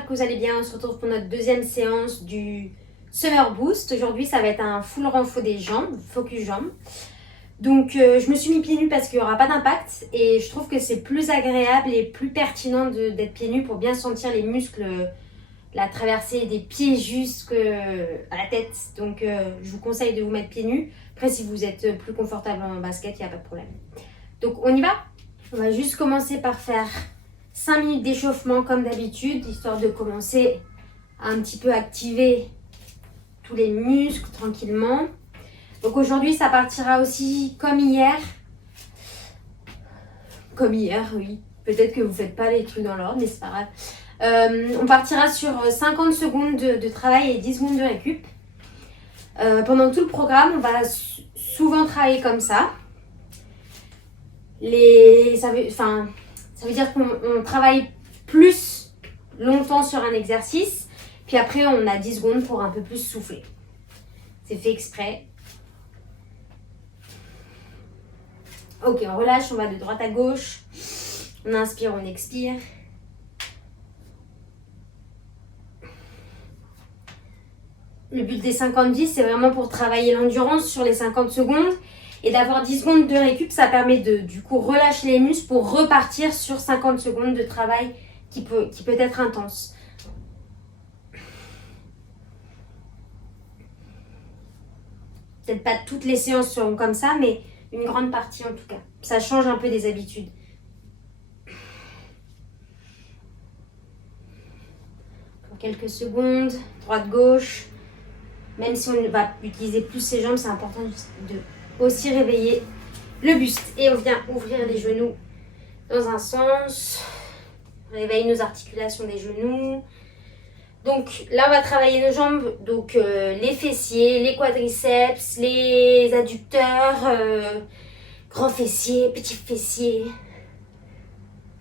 j'espère que vous allez bien. On se retrouve pour notre deuxième séance du Summer Boost. Aujourd'hui, ça va être un full renfo des jambes, focus jambes. Donc, je me suis mis pieds nus parce qu'il n'y aura pas d'impact et je trouve que c'est plus agréable et plus pertinent d'être pieds nus pour bien sentir les muscles, la traversée des pieds jusqu'à la tête. Donc, je vous conseille de vous mettre pieds nus. Après, si vous êtes plus confortable en basket, il n'y a pas de problème. Donc, on y va? On va juste commencer par faire 5 minutes d'échauffement comme d'habitude, histoire de commencer à un petit peu activer tous les muscles tranquillement. Donc aujourd'hui, ça partira aussi comme hier. Comme hier, oui. Peut-être que vous ne faites pas les trucs dans l'ordre, mais c'est pas grave. On partira sur 50 secondes de travail et 10 secondes de récup. Pendant tout le programme, on va souvent travailler comme ça. Ça veut dire qu'on travaille plus longtemps sur un exercice, puis après on a 10 secondes pour un peu plus souffler. C'est fait exprès. Ok, on relâche, on va de droite à gauche. On inspire, on expire. Le but des 50-10, c'est vraiment pour travailler l'endurance sur les 50 secondes. Et d'avoir 10 secondes de récup, ça permet de du coup relâcher les muscles pour repartir sur 50 secondes de travail qui peut être intense. Peut-être pas toutes les séances seront comme ça, mais une grande partie en tout cas. Ça change un peu des habitudes. Pour quelques secondes, droite-gauche. Même si on va utiliser plus ses jambes, c'est important de aussi réveiller le buste. Et on vient ouvrir les genoux dans un sens. On réveille nos articulations des genoux. Donc là, on va travailler nos jambes. Donc les fessiers, les quadriceps, les adducteurs, grands fessiers, petits fessiers.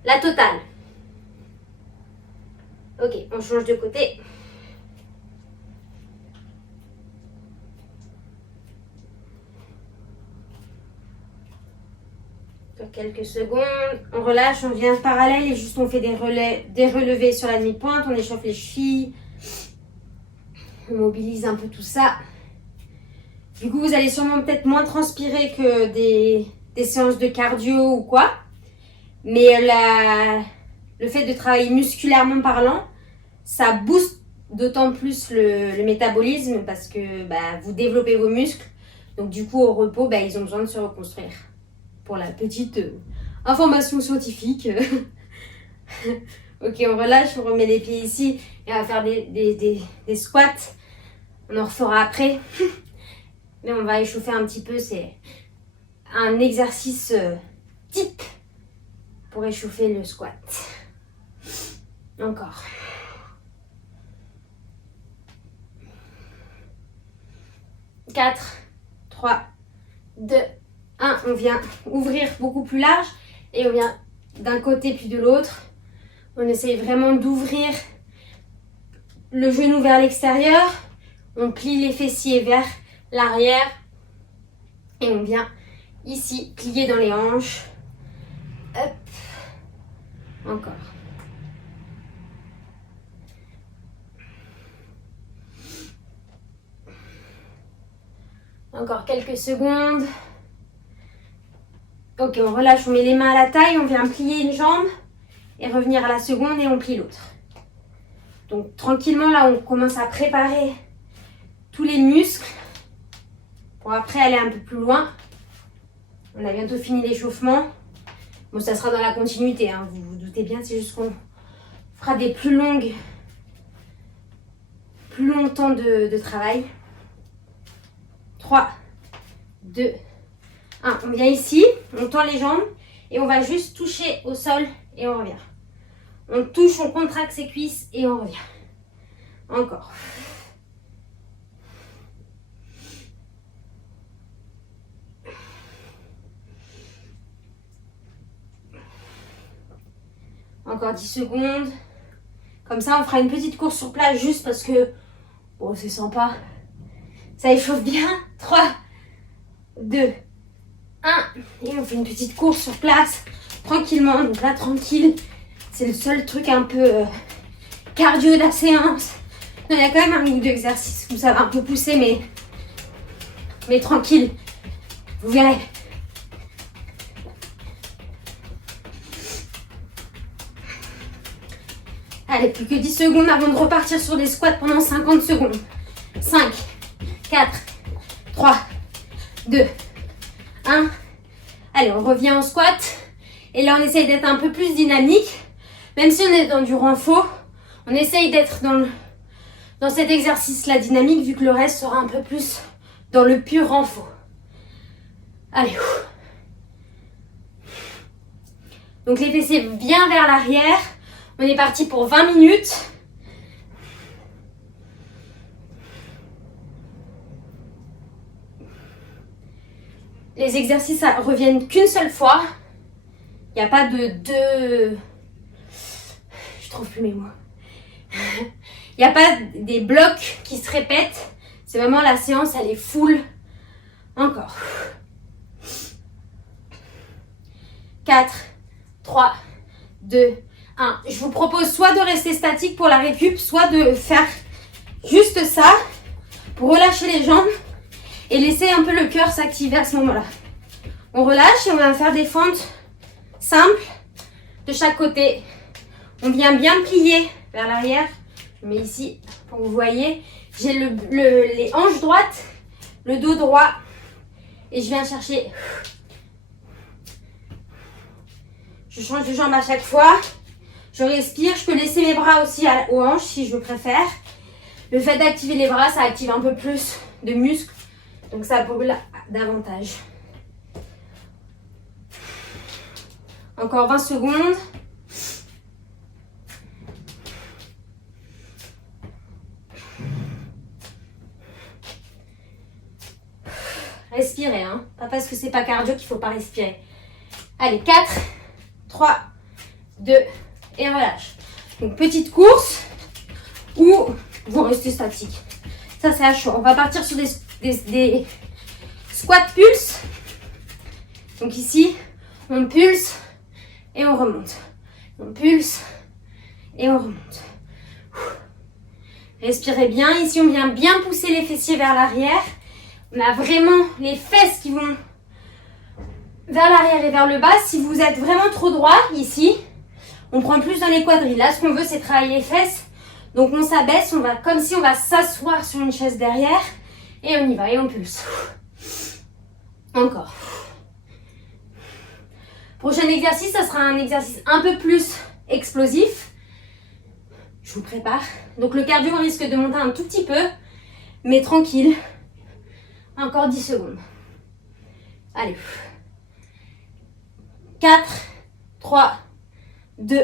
La totale. Ok, on change de côté. Quelques secondes, on relâche, on vient parallèle et juste on fait des relevés sur la demi-pointe, on échauffe les chevilles, on mobilise un peu tout ça. Du coup, vous allez sûrement peut-être moins transpirer que des séances de cardio ou quoi, mais le fait de travailler musculairement parlant, ça booste d'autant plus le métabolisme parce que vous développez vos muscles, donc du coup au repos, ils ont besoin de se reconstruire. Pour la petite information scientifique. Ok, on relâche, on remet les pieds ici et on va faire des squats. On en refera après. Mais on va échauffer un petit peu. C'est un exercice type pour échauffer le squat. Encore. Quatre, 3, 2, 1, on vient ouvrir beaucoup plus large et on vient d'un côté puis de l'autre. On essaye vraiment d'ouvrir le genou vers l'extérieur. On plie les fessiers vers l'arrière et on vient ici plier dans les hanches. Hop. Encore. Encore quelques secondes. Ok, on relâche, on met les mains à la taille, on vient plier une jambe et revenir à la seconde et on plie l'autre. Donc tranquillement, là, on commence à préparer tous les muscles pour après aller un peu plus loin. On a bientôt fini l'échauffement. Bon, ça sera dans la continuité, hein, vous vous doutez bien, c'est juste qu'on fera des plus longs temps de travail. 3, 2, 1, on vient ici, on tend les jambes et on va juste toucher au sol et on revient. On touche, on contracte ses cuisses et on revient. Encore. Encore 10 secondes. Comme ça, on fera une petite course sur place juste parce que bon, c'est sympa. Ça échauffe bien. 3, 2, 1. Et on fait une petite course sur place, tranquillement. Donc là, tranquille. C'est le seul truc un peu cardio de la séance. Non, il y a quand même un ou deux exercices où ça va un peu pousser, mais tranquille. Vous verrez. Allez, plus que 10 secondes avant de repartir sur des squats pendant 50 secondes. 5, 4, 3, 2, 1. Allez, on revient en squat. Et là, on essaye d'être un peu plus dynamique. Même si on est dans du renfort, on essaye d'être dans cet exercice-là dynamique, vu que le reste sera un peu plus dans le pur renfort. Allez. Donc les fessiers bien vers l'arrière. On est parti pour 20 minutes. Les exercices reviennent qu'une seule fois. Il n'y a pas de deux... Je trouve plus mes mots. Il n'y a pas des blocs qui se répètent. C'est vraiment la séance, elle est full. Encore. 4, 3, 2, 1. Je vous propose soit de rester statique pour la récup, soit de faire juste ça pour relâcher les jambes et laisser un peu le cœur s'activer à ce moment-là. On relâche et on va faire des fentes simples de chaque côté. On vient bien plier vers l'arrière. Je mets ici pour que vous voyez. J'ai les hanches droites, le dos droit et je viens chercher. Je change de jambe à chaque fois. Je respire. Je peux laisser mes bras aussi aux hanches si je préfère. Le fait d'activer les bras, ça active un peu plus de muscles. Donc ça brûle davantage. Encore 20 secondes. Respirez, hein. Pas parce que c'est pas cardio qu'il faut pas respirer. Allez, 4, 3, 2 et relâche. Donc petite course ou vous restez statique. Ça c'est à chaud. On va partir sur des squats pulse. Donc ici, on pulse et on remonte. On pulse et on remonte. Respirez bien. Ici, on vient bien pousser les fessiers vers l'arrière. On a vraiment les fesses qui vont vers l'arrière et vers le bas. Si vous êtes vraiment trop droit ici, on prend plus dans les quadrilles. Là, ce qu'on veut, c'est travailler les fesses. Donc, on s'abaisse, on va comme si on va s'asseoir sur une chaise derrière. Et on y va, et on pulse. Encore. Prochain exercice, ça sera un exercice un peu plus explosif. Je vous prépare. Donc, le cardio risque de monter un tout petit peu, mais tranquille. Encore 10 secondes. Allez. 4, 3, 2,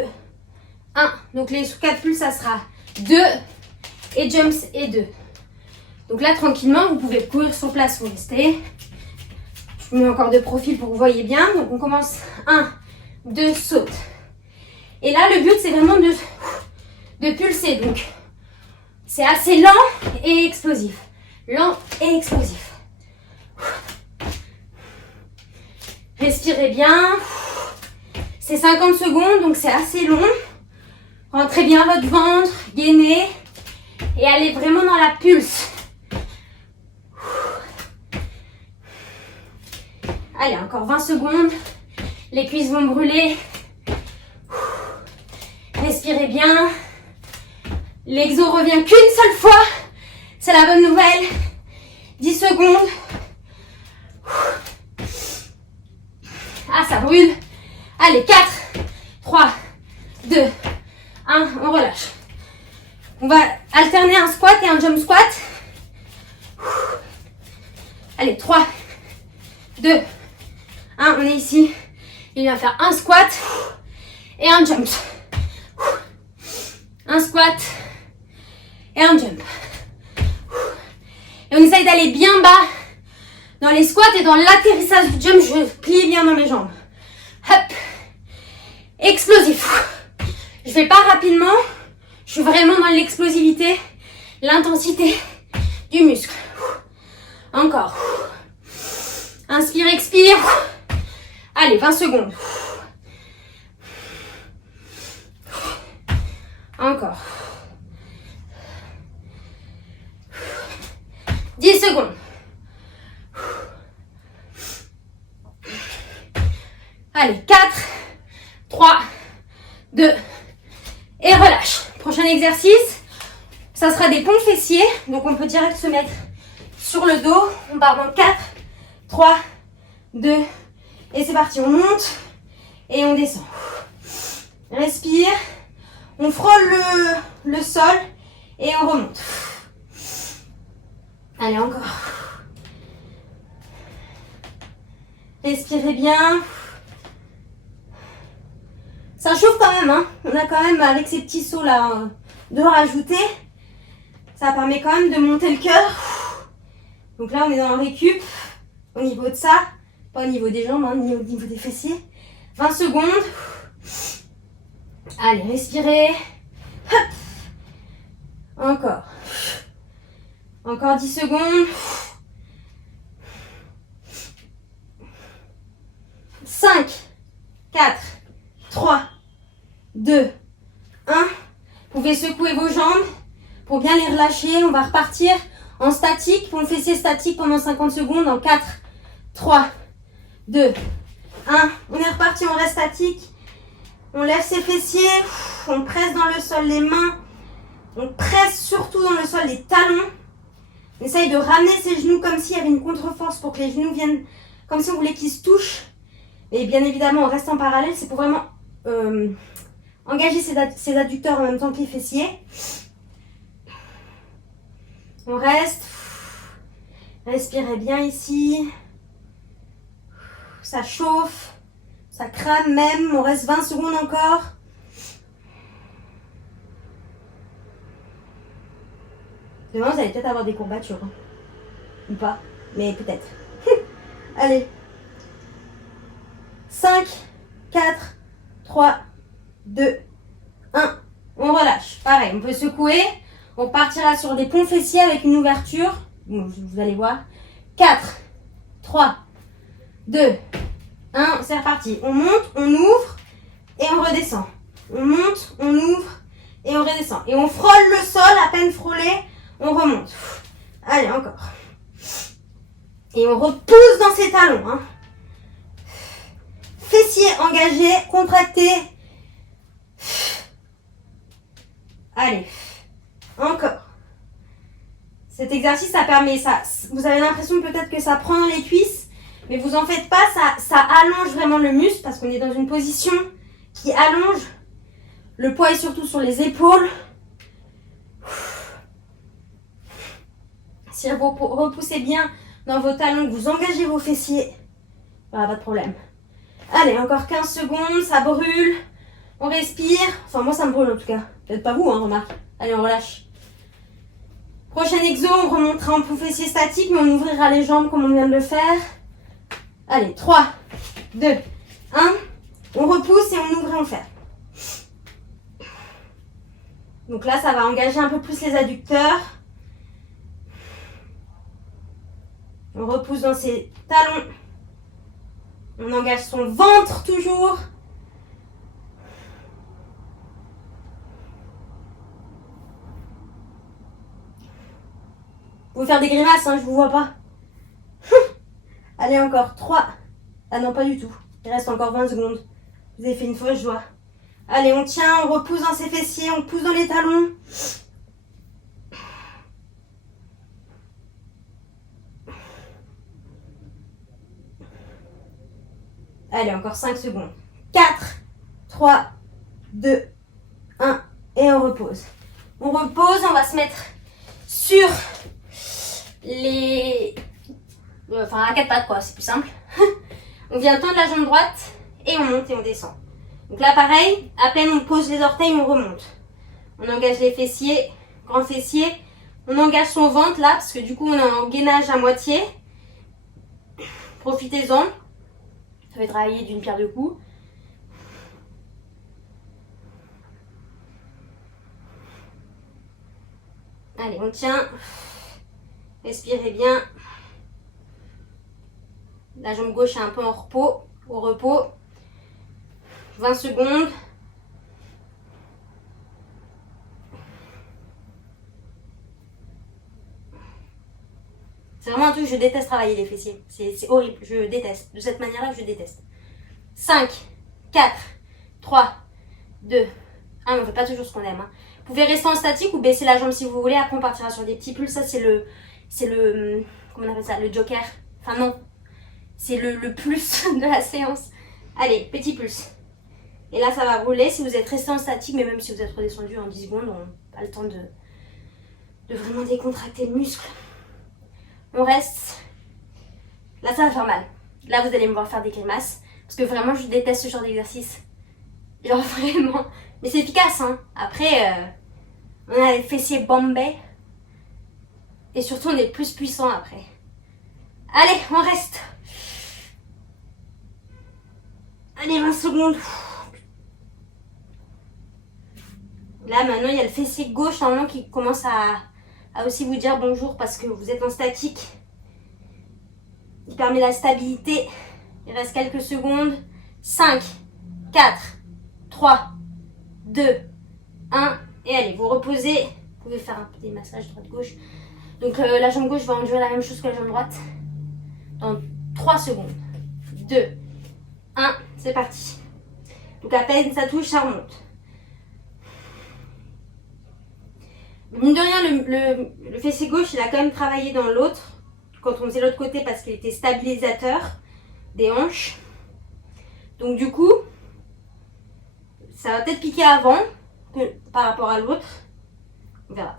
1. Donc les squats pulse, ça sera 2 et jumps et 2. Donc là, tranquillement, vous pouvez courir sur place ou rester. Je vous mets encore de profil pour que vous voyez bien. Donc on commence 1, 2, saute. Et là, le but, c'est vraiment de pulser. Donc c'est assez lent et explosif. Lent et explosif. Respirez bien. C'est 50 secondes, donc c'est assez long. Rentrez bien votre ventre, gainez et allez vraiment dans la pulse. Allez, encore 20 secondes. Les cuisses vont brûler. Respirez bien. L'exo revient qu'une seule fois. C'est la bonne nouvelle. 10 secondes. Ah, ça brûle. Allez, 4, 3, 2, 1. On relâche. On va alterner un squat et un jump squat. Allez, 3, 2, 1. On est ici. Il va faire un squat et un jump. Un squat et un jump. Et on essaye d'aller bien bas dans les squats et dans l'atterrissage du jump. Je plie bien dans mes jambes. Hop. Explosif. Je vais pas rapidement. Je suis vraiment dans l'explosivité, l'intensité du muscle. Encore. Inspire, expire. Allez, 20 secondes. Encore. 10 secondes. Allez, 4, 3, 2, et relâche. Prochain exercice, ça sera des pompes fessiers. Donc on peut direct se mettre sur le dos. On part dans 4, 3, 2, et c'est parti. On monte et on descend. Respire. On frôle le sol et on remonte. Allez, encore. Respirez bien. Ça chauffe quand même, hein. On a quand même, avec ces petits sauts là, de rajouter. Ça permet quand même de monter le cœur. Donc là, on est dans le récup. Au niveau de ça. Pas au niveau des jambes, hein, au niveau des fessiers. 20 secondes. Allez, respirez. Hop. Encore. Encore 10 secondes. 5, 4, 3, 2, 1. Vous pouvez secouer vos jambes pour bien les relâcher. On va repartir en statique, pour le fessier statique pendant 50 secondes. En 4, 3, 2, 1. On est reparti, on reste statique. On lève ses fessiers. On presse dans le sol les mains. On presse surtout dans le sol les talons. On essaye de ramener ses genoux comme s'il y avait une contre-force pour que les genoux viennent, comme si on voulait qu'ils se touchent. Et bien évidemment, on reste en parallèle. C'est pour vraiment engager ses adducteurs en même temps que les fessiers. On reste. Respirez bien ici. Ça chauffe. Ça crame même. On reste 20 secondes encore. Demain, vous allez peut-être avoir des courbatures. Hein. Ou pas. Mais peut-être. Allez. 5, 4, 3, 2, 1. On relâche. Pareil, on peut secouer. On partira sur des ponts fessiers avec une ouverture. Bon, vous allez voir. 4, 3, 2, 1. C'est reparti. On monte, on ouvre et on redescend. On monte, on ouvre et on redescend. Et on frôle le sol, à peine frôlé, on remonte. Allez, encore. Et on repousse dans ses talons. Hein. Fessiers engagés, contractés. Allez, encore. Cet exercice, ça permet ça. Vous avez l'impression peut-être que ça prend dans les cuisses, mais vous en faites pas, ça allonge vraiment le muscle parce qu'on est dans une position qui allonge. Le poids est surtout sur les épaules. Si vous repoussez bien dans vos talons, que vous engagez vos fessiers, pas de problème. Allez, encore 15 secondes, ça brûle. On respire. Enfin, moi, ça me brûle en tout cas. Peut-être pas vous, hein, remarque. Allez, on relâche. Prochain exo, on remontera en pont fessier statique, mais on ouvrira les jambes comme on vient de le faire. Allez, 3, 2, 1. On repousse et on ouvre et on ferme. Donc là, ça va engager un peu plus les adducteurs. On repousse dans ses talons. On engage son ventre toujours. Vous pouvez faire des grimaces, hein, je vous vois pas. Allez, encore 3. Ah non, pas du tout. Il reste encore 20 secondes. Vous avez fait une fausse joie. Allez, on tient, on repousse dans ses fessiers, on pousse dans les talons. Allez, encore 5 secondes. 4, 3, 2, 1. Et on repose. On repose, on va se mettre sur les... Enfin, à 4 pattes, quoi, c'est plus simple. On vient tendre la jambe droite et on monte et on descend. Donc là, pareil, à peine on pose les orteils, on remonte. On engage les fessiers, grand fessier. On engage son ventre là, parce que du coup, on est en gainage à moitié. Profitez-en. Ça va travailler d'une pierre deux coups. Allez, on tient. Respirez bien. La jambe gauche est un peu en repos, au repos. 20 secondes. C'est vraiment un truc, je déteste travailler les fessiers. C'est horrible, je déteste. De cette manière-là, je déteste. 5, 4, 3, 2, 1. On ne fait pas toujours ce qu'on aime. Hein. Vous pouvez rester en statique ou baisser la jambe si vous voulez. Après, on partira sur des petits pulls. Ça, c'est le, comment on appelle ça? Le joker. Enfin, non. C'est le plus de la séance. Allez, petit pulse. Et là, ça va rouler. Si vous êtes resté en statique, mais même si vous êtes redescendu en 10 secondes, on n'a pas le temps de vraiment décontracter le muscle. On reste. Là, ça va faire mal. Là, vous allez me voir faire des grimaces. Parce que vraiment, je déteste ce genre d'exercice. Genre vraiment. Mais c'est efficace, hein. Après, on a les fessiers bombés. Et surtout, on est plus puissant après. Allez, on reste. Allez, 20 secondes. Là, maintenant, il y a le fessier gauche, normalement, qui commence à aussi vous dire bonjour parce que vous êtes en statique. Il permet la stabilité. Il reste quelques secondes. 5, 4, 3, 2, 1. Et allez, vous reposez. Vous pouvez faire un petit massage droite-gauche. Donc, la jambe gauche va endurer la même chose que la jambe droite. Dans 3 secondes. 2, 1. C'est parti. Donc, à peine ça touche, ça remonte. Mine de rien, le fessier gauche, il a quand même travaillé dans l'autre. Quand on faisait l'autre côté parce qu'il était stabilisateur des hanches. Donc du coup, ça va peut-être piquer avant que par rapport à l'autre. On verra.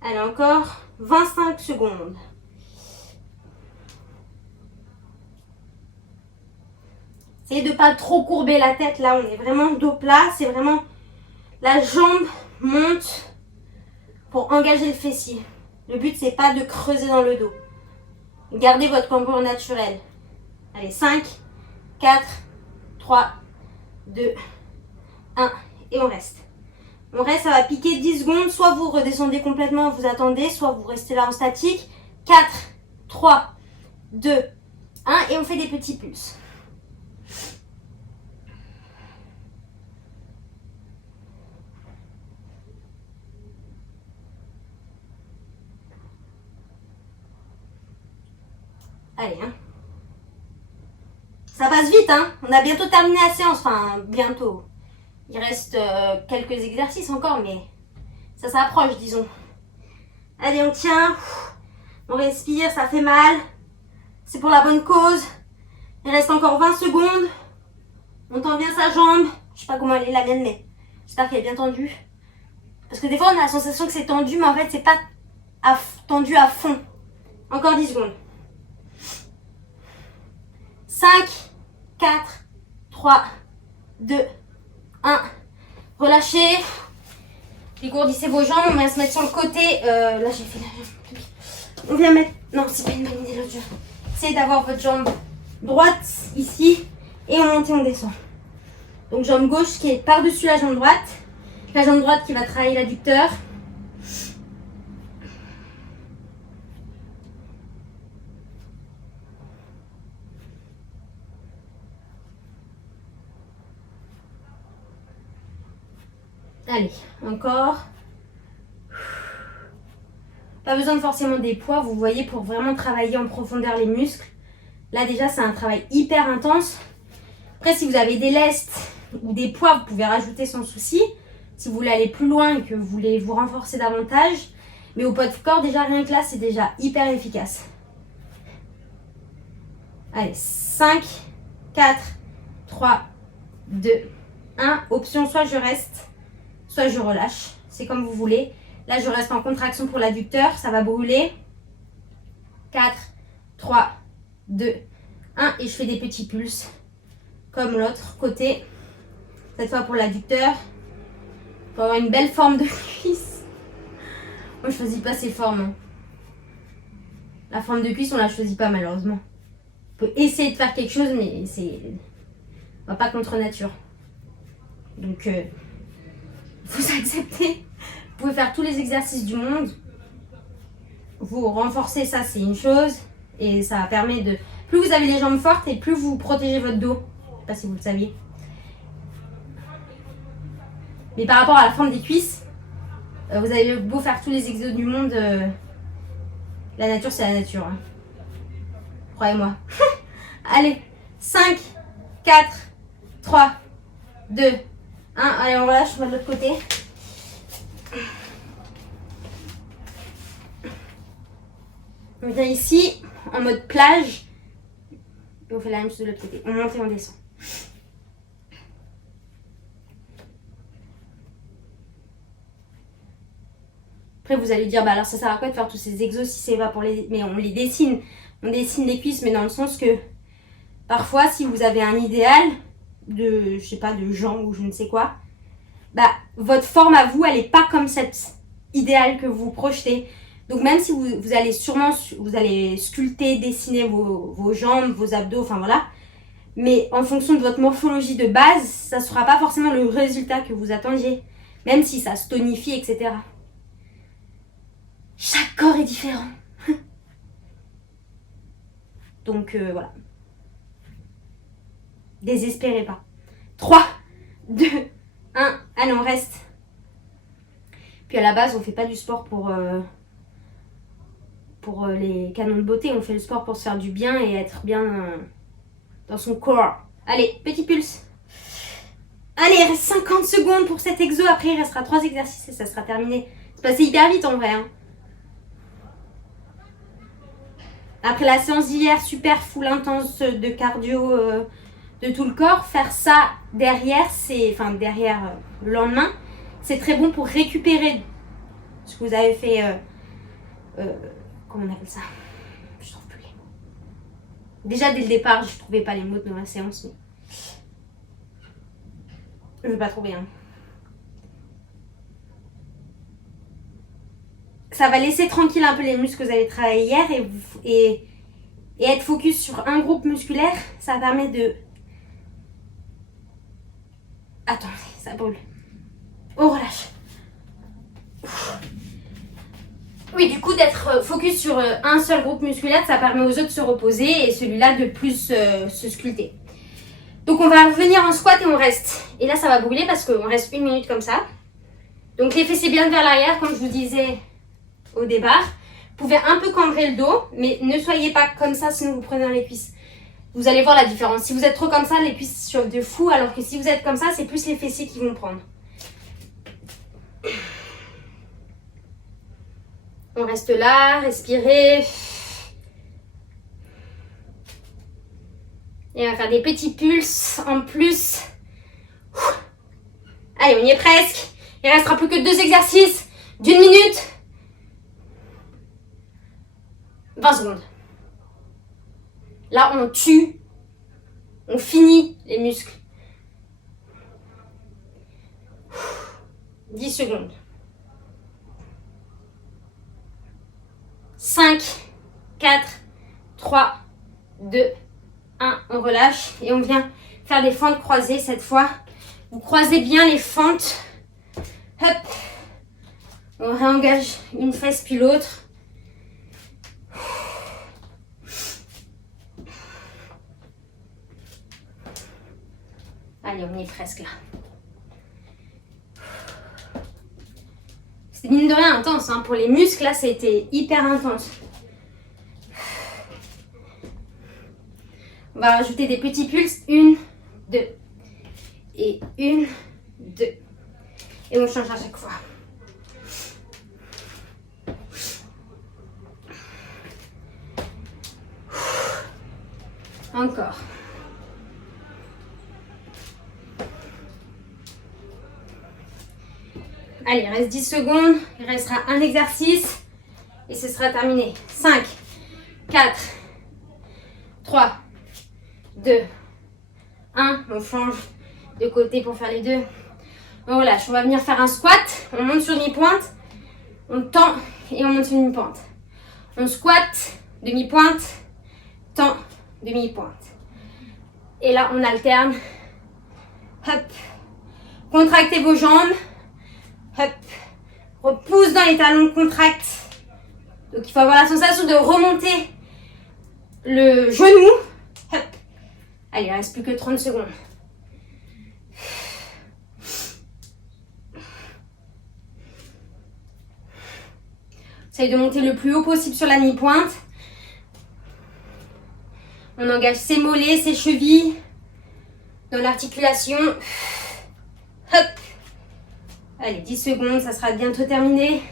Allez, encore 25 secondes. Essayez de ne pas trop courber la tête. Là, on est vraiment dos plat. C'est vraiment la jambe monte pour engager le fessier. Le but, c'est pas de creuser dans le dos. Gardez votre cambrure naturelle. Allez, 5, 4, 3, 2, 1. Et on reste. On reste, ça va piquer 10 secondes. Soit vous redescendez complètement, vous attendez. Soit vous restez là en statique. 4, 3, 2, 1. Et on fait des petits pulses. Allez, hein. Ça passe vite, hein. On a bientôt terminé la séance. Enfin, bientôt. Il reste quelques exercices encore, mais ça s'approche, disons. Allez, on tient. On respire, ça fait mal. C'est pour la bonne cause. Il reste encore 20 secondes. On tend bien sa jambe. Je sais pas comment elle est la mienne, mais j'espère qu'elle est bien tendue. Parce que des fois, on a la sensation que c'est tendu, mais en fait, c'est pas tendu à fond. Encore 10 secondes. 5, 4, 3, 2, 1. Relâchez. Dégourdissez vos jambes. On va se mettre sur le côté. Là, j'ai fait la jambe. On vient mettre... Non, c'est pas une bonne idée l'autre jambe. Essayez d'avoir votre jambe droite ici. Et on monte et on descend. Donc, jambe gauche qui est par-dessus la jambe droite. La jambe droite qui va travailler l'adducteur. Allez, encore. Pas besoin de forcément des poids, vous voyez, pour vraiment travailler en profondeur les muscles. Là déjà, c'est un travail hyper intense. Après, si vous avez des lestes ou des poids, vous pouvez rajouter sans souci. Si vous voulez aller plus loin et que vous voulez vous renforcer davantage. Mais au poids de corps, déjà rien que là, c'est déjà hyper efficace. Allez, 5, 4, 3, 2, 1. Option, soit je reste, soit je relâche. C'est comme vous voulez. Là, je reste en contraction pour l'adducteur. Ça va brûler. 4, 3, 2, 1. Et je fais des petits pulses. Comme l'autre côté. Cette fois pour l'adducteur. Pour avoir une belle forme de cuisse. Moi, je choisis pas ces formes. Hein. La forme de cuisse, on la choisit pas malheureusement. On peut essayer de faire quelque chose, mais c'est... On va pas contre nature. Donc, faut accepter. Vous pouvez faire tous les exercices du monde. Vous renforcez ça, c'est une chose. Et ça permet de... Plus vous avez les jambes fortes et plus vous protégez votre dos. Je sais pas si vous le saviez. Mais par rapport à la forme des cuisses, Vous avez beau faire tous les exos du monde, la nature c'est la nature. Hein. Croyez-moi. Allez, 5, 4, 3, 2, 1. Allez, on relâche, on va de l'autre côté. On vient ici, en mode plage. Et on fait la même chose de l'autre côté. On monte et on descend. Après, vous allez dire, bah alors ça sert à quoi de faire tous ces exos si c'est pas pour les... Mais on les dessine. On dessine les cuisses, mais dans le sens que parfois, si vous avez un idéal de, je sais pas, de jambes ou je ne sais quoi, bah votre forme à vous, elle est pas comme cet idéal que vous projetez. Donc même si vous allez sûrement, vous allez sculpter, dessiner vos jambes, vos abdos, enfin voilà. Mais en fonction de votre morphologie de base, ça ne sera pas forcément le résultat que vous attendiez. Même si ça se tonifie, etc. Chaque corps est différent. Donc voilà. Désespérez pas. 3, 2, 1. Allez, on reste. Puis à la base, on ne fait pas du sport pour les canons de beauté. On fait le sport pour se faire du bien et être bien dans son corps. Allez, petit pulse. Allez, il reste 50 secondes pour cet exo. Après, il restera 3 exercices et ça sera terminé. C'est passé hyper vite en vrai. Hein. Après la séance d'hier, super full intense de cardio de tout le corps, faire ça derrière, le lendemain, c'est très bon pour récupérer ce que vous avez fait. Comment on appelle ça? Je trouve plus les mots. Déjà dès le départ, je trouvais pas les mots dans la séance, mais je vais pas trouver. Hein. Ça va laisser tranquille un peu les muscles que vous avez travaillé hier et être focus sur un groupe musculaire, ça permet de... Attendez, ça brûle. On relâche. Oui, du coup, d'être focus sur un seul groupe musculaire, ça permet aux autres de se reposer et celui-là de plus se sculpter. Donc, on va revenir en squat et on reste. Et là, ça va brûler parce qu'on reste 1 minute comme ça. Donc, les fessiers bien vers l'arrière, comme je vous disais au départ. Vous pouvez un peu cambrer le dos, mais ne soyez pas comme ça, sinon vous prenez dans les cuisses. Vous allez voir la différence. Si vous êtes trop comme ça, les cuisses chauffent de fou, alors que si vous êtes comme ça, c'est plus les fessiers qui vont prendre. On reste là, respirez. Et on va faire des petits pulses en plus. Allez, on y est presque. Il ne restera plus que 2 exercices d'1 minute. 20 secondes. Là, on tue. On finit les muscles. 10 secondes. 5, 4, 3, 2, 1. On relâche et on vient faire des fentes croisées cette fois. Vous croisez bien les fentes. Hop. On réengage une fesse puis l'autre. Allez, on y est presque là. C'est mine de rien intense. Hein. Pour les muscles, là, c'était hyper intense. On va rajouter des petits pulses. 1, 2. Et 1, 2. Et on change à chaque fois. Encore. Allez, il reste 10 secondes. Il restera un exercice. Et ce sera terminé. 5, 4, 3, 2, 1. On change de côté pour faire les deux. On relâche. On va venir faire un squat. On monte sur demi-pointe. On tend et on monte sur demi-pointe. On squatte, demi-pointe, tend, demi-pointe. Et là, on alterne. Hop. Contractez vos jambes. Hop. Repousse dans les talons, contracte. Donc, il faut avoir la sensation de remonter le genou. Hop. Allez, il ne reste plus que 30 secondes. Essaye de monter le plus haut possible sur la mi-pointe. On engage ses mollets, ses chevilles dans l'articulation. Hop. Allez, 10 secondes, ça sera bientôt terminé.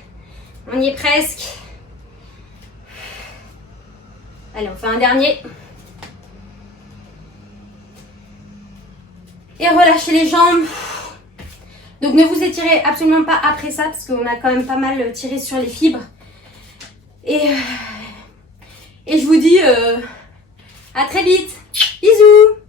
On y est presque. Allez, on fait un dernier. Et relâchez les jambes. Donc ne vous étirez absolument pas après ça parce qu'on a quand même pas mal tiré sur les fibres. Et je vous dis à très vite. Bisous.